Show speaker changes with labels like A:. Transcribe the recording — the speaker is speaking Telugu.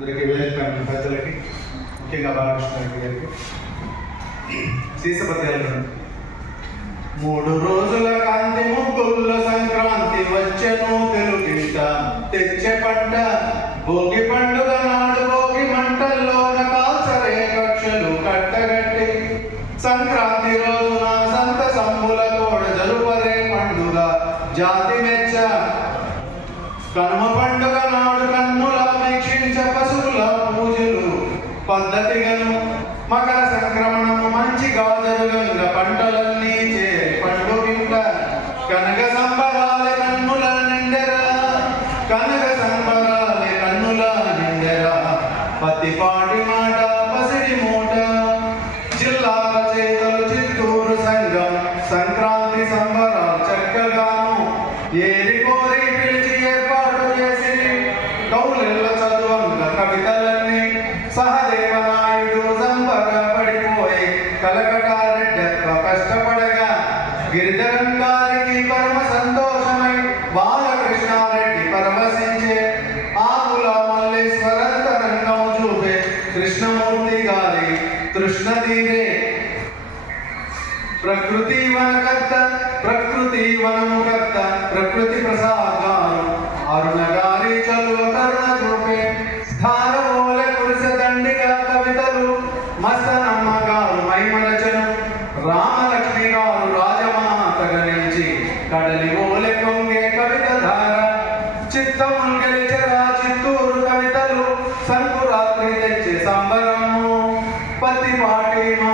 A: అందరికీ విలేజ్ ఫ్యామిలీ పెద్దలకి ముఖ్యంగా బాలకృష్ణ గారికి. సీసపద్యాలు మూడు రోజుల కాంతి ముగ్గుల సంక్రాంతి వచ్చెను తెలుగింట తెచ్చే పంట భోగి పండుగ నాడు భోగి మంటల్లోన కాల్చరే కక్షలు కట్టగట్టి. సంక్రాంతి రోజున సంత సంబుల కూడా జరుపరే పండుగ. జాతి మెచ్చ కనుమ పండుగ నాడు కన్నుల వీక్షించ పశువుల పూజలు పద్ధతిగను మకర సంక్రమణము మంచిగా జరుగంగ పంటలన్నీ చే పండు వింట కనక సంబరాల కన్నుల నిండెరా. కనక సంబరాల కన్నుల నిండెరా. పత్తిపాటి గిరిధరం గారికి పరమ సంతోషమై బాలకృష్ణారెడ్డి పరమశించే ఆకుల మల్లేశ్వరంతరంగం చూపే కృష్ణమూర్తి గారి కృష్ణ తీరే ప్రకృతి వనకర్త ప్రకృతి వనముకర్త ప్రకృతి ప్రసాదారు అరుణ గారి చలువ కరుణ చూపే స్థానమూల కురిస దండిగా కవితలు మస్తనమ్మ గారు మైమరచనం కడలి మూలె కొంగే కవిత ధార చిత్తమున్ గెలిచరా చిత్తూరు కవితలు సంకురాత్రి తెచ్చి సంబరము. పతి మాటి మా